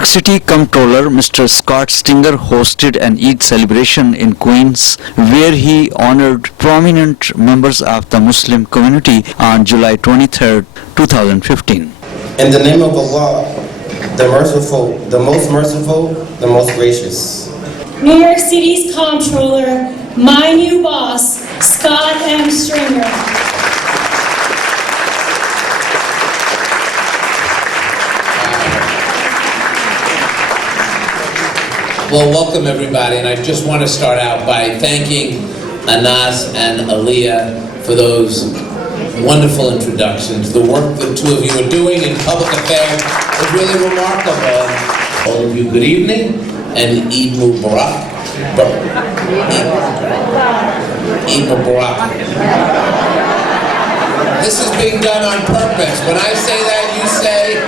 York City Comptroller Mr.Scott hosted an Eid celebration in Queens where he honored prominent members of the Muslim community on July 23, 2015. In the name of Allah, the merciful, the most merciful, the most gracious. New York City's Comptroller, my new boss, Scott M. Stringer. Well, welcome everybody, and I just want to start out by thanking Anas and Aliyah for those wonderful introductions. The work the two of you are doing in public affairs is really remarkable. All of you, good evening, and Eid Mubarak. Eid Mubarak. This is being done on purpose. When I say that, you say...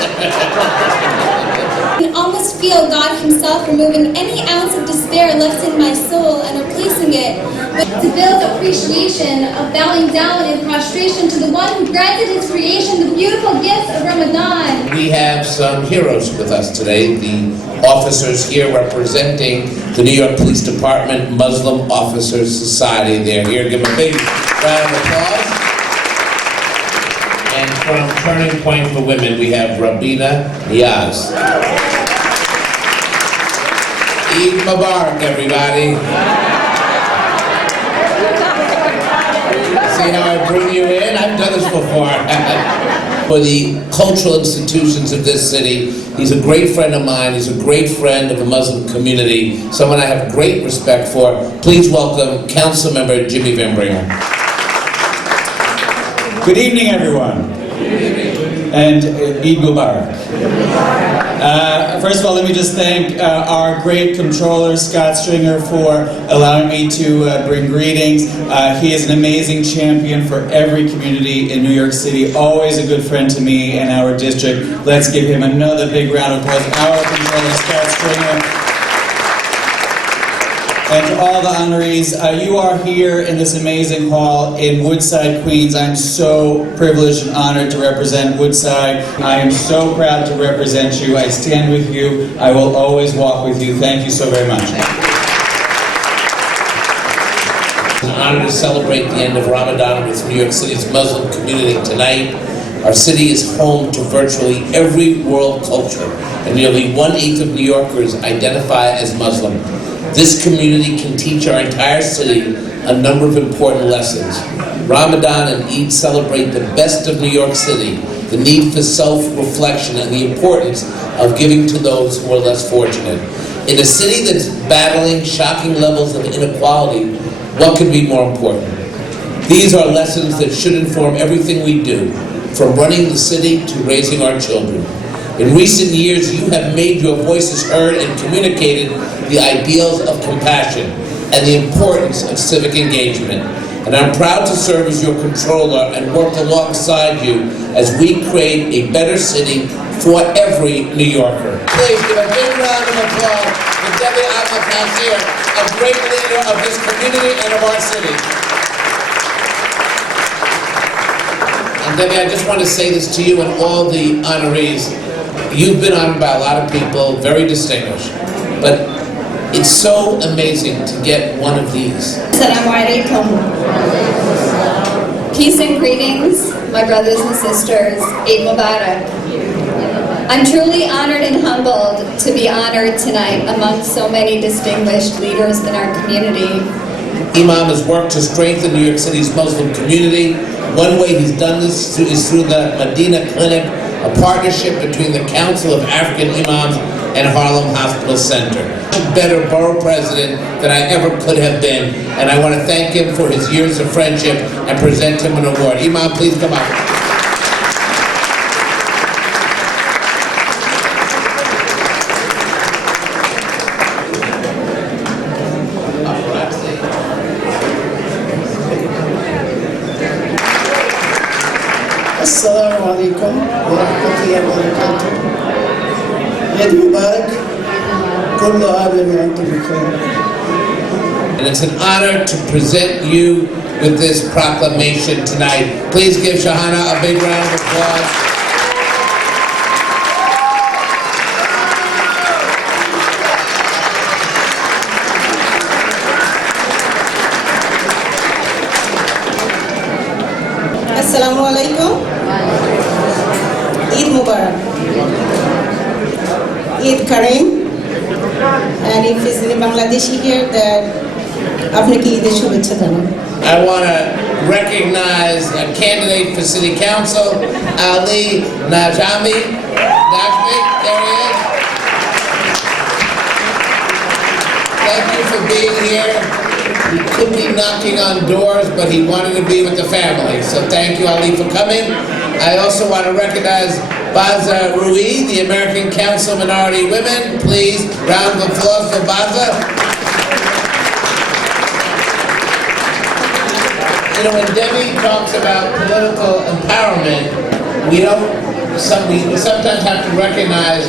I can almost feel God Himself removing any ounce of despair left in my soul and replacing it with to build appreciation of bowing down in prostration to the one who granted His creation the beautiful gifts of Ramadan. We have some heroes with us today, the officers here representing the New York Police Department Muslim Officers Society. They're here. Give them a big round of applause. And from Turning Point for Women, we have Rabina Niaz. Eid Mubarak, everybody. See how I bring you in? I've done this before. For the cultural institutions of this city, he's a great friend of mine. He's a great friend of the Muslim community, someone I have great respect for. Please welcome Councilmember Jimmy Van Bringer. Good evening, everyone. And Eid Mubarak. First of all, let me just thank our great Comptroller, Scott Stringer, for allowing me to bring greetings. He is an amazing champion for every community in New York City, always a good friend to me and our district. Let's give him another big round of applause. Our Comptroller, Scott Stringer. And to all the honorees, you are here in this amazing hall in Woodside, Queens. I'm so privileged and honored to represent Woodside. I am so proud to represent you. I stand with you. I will always walk with you. Thank you so very much. It's an honor to celebrate the end of Ramadan with New York City's Muslim community tonight. Our city is home to virtually every world culture, and nearly 1/8 of New Yorkers identify as Muslim. This community can teach our entire city a number of important lessons. Ramadan and Eid celebrate the best of New York City, the need for self-reflection and the importance of giving to those who are less fortunate. In a city that's battling shocking levels of inequality, what could be more important? These are lessons that should inform everything we do, from running the city to raising our children. In recent years, you have made your voices heard and communicated the ideals of compassion and the importance of civic engagement. And I'm proud to serve as your controller and work alongside you as we create a better city for every New Yorker. Please give a big round of applause to Debbie Abdelkassir, a great leader of this community and of our city. And Debbie, I just want to say this to you and all the honorees. You've been honored by a lot of people, very distinguished, but it's so amazing to get one of these. Assalamu alaikum. Peace and greetings, my brothers and sisters. Eid Mubarak. I'm truly honored and humbled to be honored tonight among so many distinguished leaders in our community. Imam has worked to strengthen New York City's Muslim community. One way he's done this is through the Medina Clinic, a partnership between the Council of African Imams and Harlem Hospital Center. A better borough president than I ever could have been, and I want to thank him for his years of friendship and present him an award. Imam, please come up. Assalamu alaikum wa rahmatullahi wa barakatuh. Eid Mubarak. Kullu aam wa antum bi khair. And it's an honor to present you with this proclamation tonight. Please give Shahana a big round of applause. Assalamu alaikum. Eid Mubarak. Eid Kareem. And if there's any Bangladeshi here, that আপনাকে ঈদের শুভেচ্ছা জানাই। I want to recognize a candidate for City Council, Ali Najmi. There he is. Thank you for being here. He could be knocking on doors, but he wanted to be with the family. So thank you, Ali, for coming. I also want to recognize Baza Rui, the American Council of Minority Women. Please, round of applause for Baza. You know, when Debbie talks about political empowerment, we sometimes have to recognize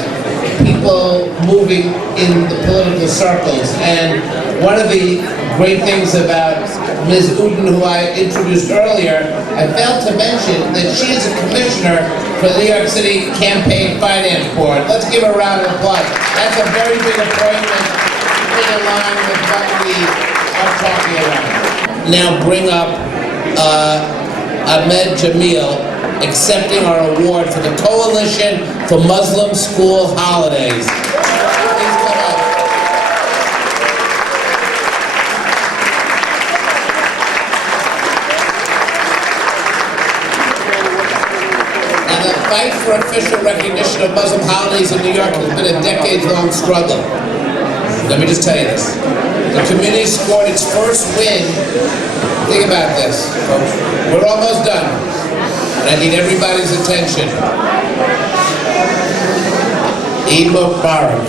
people moving in the political circles. And one of the great things about Ms. Uden, who I introduced earlier, I failed to mention that she is a commissioner for the New York City Campaign Finance Board. Let's give her a round of applause. That's a very big appointment in line with what we are talking about. Now bring up Ahmed Jamil, accepting our award for the Coalition for Muslim School Holidays. Please come up. Now, the fight for official recognition of Muslim holidays in New York has been a decades-long struggle. Let me just tell you this. The community scored its first win. Think about this, folks. We're almost done. And I need everybody's attention. Eid Mubarak.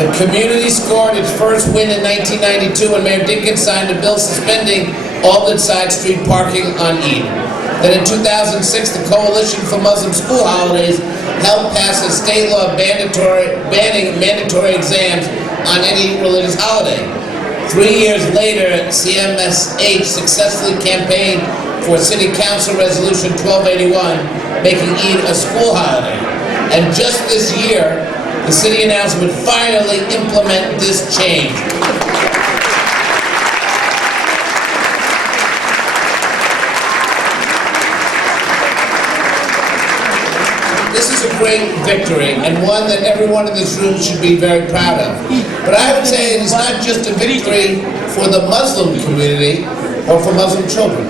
The community scored its first win in 1992 when Mayor Dinkins signed a bill suspending Alden Side Street parking on Eid. Then in 2006, the Coalition for Muslim School Holidays helped pass a state law banning mandatory exams on any religious holiday. 3 years later, CMSH successfully campaigned for City Council Resolution 1281, making Eid a school holiday. And just this year, the city announced it would finally implement this change. This is a great victory, and one that everyone in this room should be very proud of. But I would say it is not just a victory for the Muslim community or for Muslim children.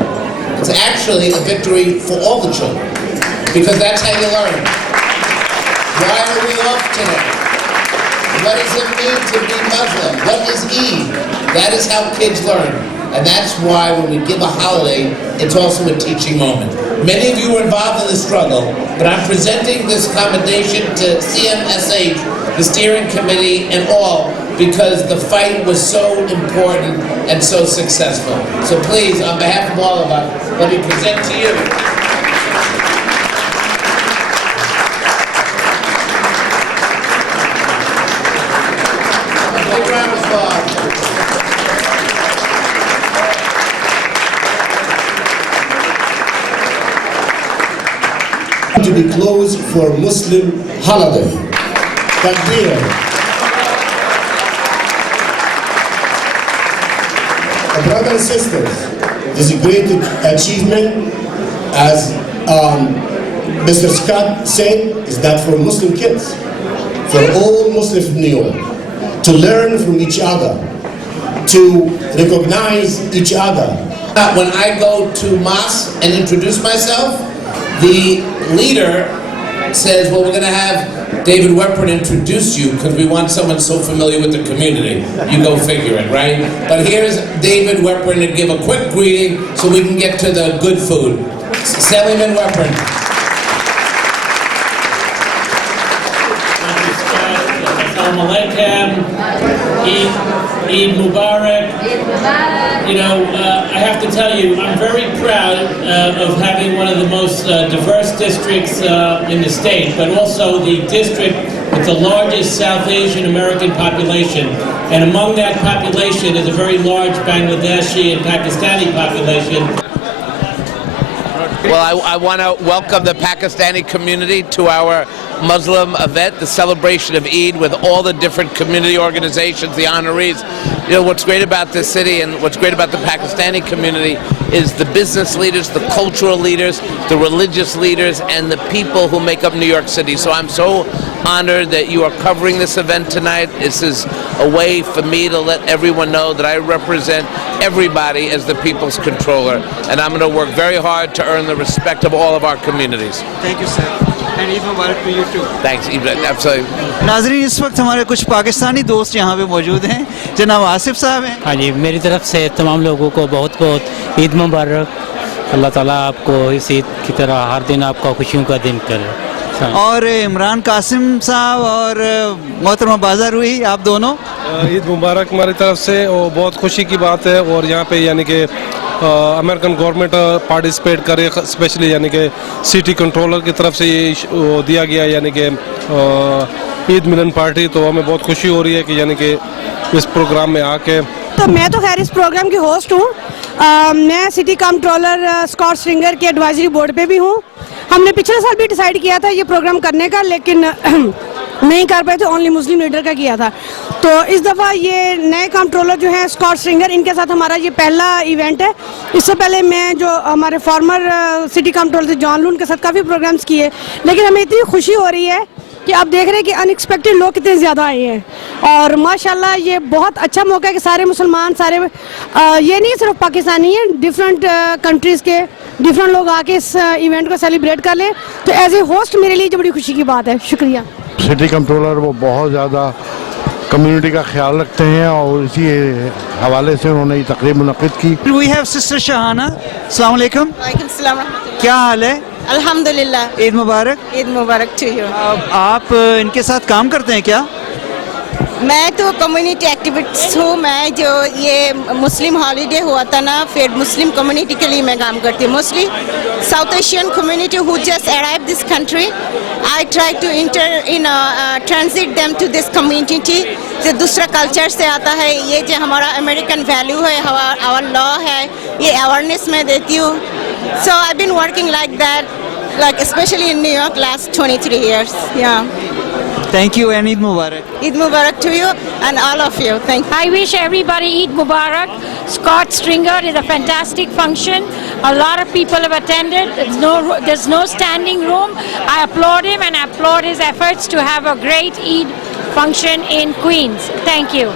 It's actually a victory for all the children, because that's how you learn. Why are we off today? What does it mean to be Muslim? What is Eid? That is how kids learn. And that's why when we give a holiday, it's also a teaching moment. Many of you were involved in the struggle, but I'm presenting this commendation to CMSH, the steering committee, and all, because the fight was so important and so successful. So please, on behalf of all of us, let me present to you a big round of applause. To be closed for Muslim holiday. Takbir. Brothers and sisters, this is a great achievement. As Mr. Scott said, is that for Muslim kids, for all Muslims of New York, to learn from each other, to recognize each other. When I go to mosque and introduce myself, the leader says, well, we're going to have David Weprin introduce you because we want someone so familiar with the community. You go figure it, right? But here's David Weprin to give a quick greeting so we can get to the good food. Seliman Weprin. Assalamu alaikum. Eid Mubarak. You know, I have to tell you, I'm very proud of having one of the most diverse districts in the state, but also the district with the largest South Asian American population. And among that population is a very large Bangladeshi and Pakistani population. Well, I want to welcome the Pakistani community to our Muslim event, the celebration of Eid, with all the different community organizations, the honorees. You know, what's great about this city and what's great about the Pakistani community is the business leaders, the cultural leaders, the religious leaders, and the people who make up New York City. So I'm so honored that you are covering this event tonight. This is a way for me to let everyone know that I represent everybody as the people's controller, and I'm going to work very hard to earn the respect of all of our communities. Thank you, sir. And Eid Mubarak to you too. Thanks, Ibrahim. Absolutely. नाजरीन, इस वक्त हमारे कुछ पाकिस्तानी दोस्त यहाँ पे मौजूद हैं. जनाब आसिफ साहब हैं. हाँ जी, मेरी तरफ से तमाम लोगों को बहुत बहुत ईद मुबारक. अल्लाह ताला आपको इस ईद की तरह हर दिन आपका खुशियों का दिन करे. और इमरान कासिम साहब और मोहतरमा बाजार हुई, आप दोनों ईद मुबारक हमारी तरफ से. और बहुत खुशी की बात है. और यहाँ पे यानी कि अमेरिकन गवर्नमेंट पार्टिसिपेट करे, स्पेशली यानी कि सिटी कंट्रोलर की तरफ से ये दिया गया यानी कि ईद मिलन पार्टी. तो हमें बहुत खुशी हो रही है कि यानी कि इस प्रोग्राम में आके. तो मैं तो खैर इस प्रोग्राम की होस्ट हूँ. मैं सिटी कंट्रोलर स्कॉट स्ट्रिंगर के एडवाइजरी बोर्ड पे भी हूँ. हमने पिछले साल भी डिसाइड किया था ये प्रोग्राम करने का, लेकिन नहीं कर पाए थे, ओनली मुस्लिम लीडर का किया था. तो इस दफ़ा ये नए कंट्रोलर जो हैं स्कॉट स्ट्रिंगर, इनके साथ हमारा ये पहला इवेंट है. इससे पहले मैं जो हमारे फॉर्मर सिटी कंट्रोलर थे जॉन लू, उनके साथ काफ़ी प्रोग्राम्स किए. लेकिन हमें इतनी खुशी हो रही है कि आप देख रहे हैं कि अनएक्सपेक्टेड लोग कितने ज़्यादा आए हैं. और माशाल्लाह ये बहुत अच्छा मौका है कि सारे मुसलमान, सारे ये नहीं सिर्फ पाकिस्तानी हैं, डिफरेंट कंट्रीज़ के डिफरेंट लोग आके इस इवेंट को सेलिब्रेट कर लें. तो एज ए होस्ट मेरे लिए बड़ी खुशी की बात है. शुक्रिया. सिटी कंट्रोलर वो बहुत ज़्यादा कम्युनिटी का ख्याल रखते हैं और इसी हवाले से उन्होंने ये तकरीब मुनक़िद की. We have sister Shahana. अस्सलाम वालेकुम. वालेकुम सलाम. क्या हाल है? अल्हम्दुलिल्लाह. ईद मुबारक. ईद मुबारक टू यू. आप इनके साथ काम करते हैं क्या? मैं तो कम्युनिटी एक्टिविस्ट हूँ. मैं जो ये मुस्लिम हॉलीडे हुआ था ना, फिर मुस्लिम कम्युनिटी के लिए मैं काम करती हूँ. Mostly south Asian community who just arrive this country, I try to transit them to this community जो दूसरा कल्चर से आता है. ये जो हमारा अमेरिकन वैल्यू है, आवर लॉ है, ये अवेयरनेस मैं देती हूँ. So I been working like that, like especially in New York last 23 years. Yeah. Thank you and Eid Mubarak. Eid Mubarak to you and all of you. Thank you. I wish everybody Eid Mubarak. Scott Stringer is a fantastic function. A lot of people have attended. There's no standing room. I applaud him and I applaud his efforts to have a great Eid function in Queens. Thank you.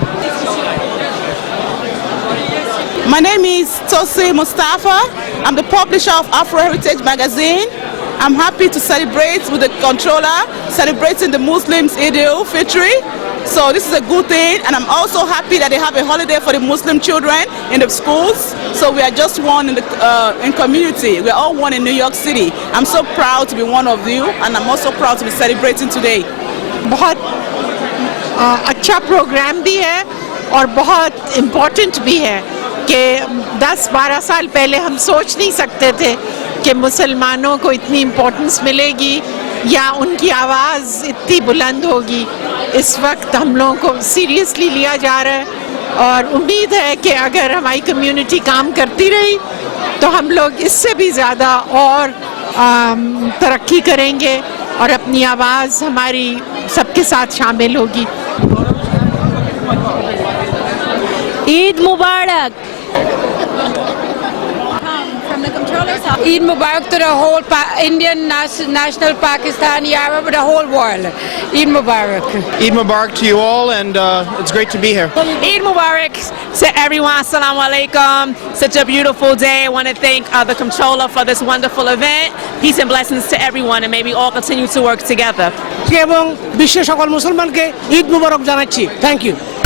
My name is Tosi Mustafa. I'm the publisher of Afro Heritage magazine. I'm happy to celebrate with the controller, celebrating the Muslims Eid al-Fitr. So this is a good thing, and I'm also happy that they have a holiday for the Muslim children in the schools. So we are just one in the community. We're all one in New York City. I'm so proud to be one of you, and I'm also proud to be celebrating today. बहुत अच्छा programme भी है और बहुत important भी है कि 10-12 साल पहले हम सोच नहीं सकते थे कि मुसलमानों को इतनी इम्पोर्टेंस मिलेगी या उनकी आवाज़ इतनी बुलंद होगी. इस वक्त हम लोगों को सीरियसली लिया जा रहा है और उम्मीद है कि अगर हमारी कम्युनिटी काम करती रही तो हम लोग इससे भी ज़्यादा और तरक्की करेंगे और अपनी आवाज़ हमारी सबके साथ शामिल होगी. Eid Mubarak. Eid Mubarak to the whole Indian national Pakistan, Arab, the whole world. Eid Mubarak. Eid Mubarak to you all, and it's great to be here. Eid Mubarak to everyone. Assalamu alaikum. Such a beautiful day. I want to thank the controller for this wonderful event. Peace and blessings to everyone, and may we all continue to work together. এবং বিশ্বের সকল মুসলমানকে ঈদ মুবারক জানাচ্ছি. Thank you.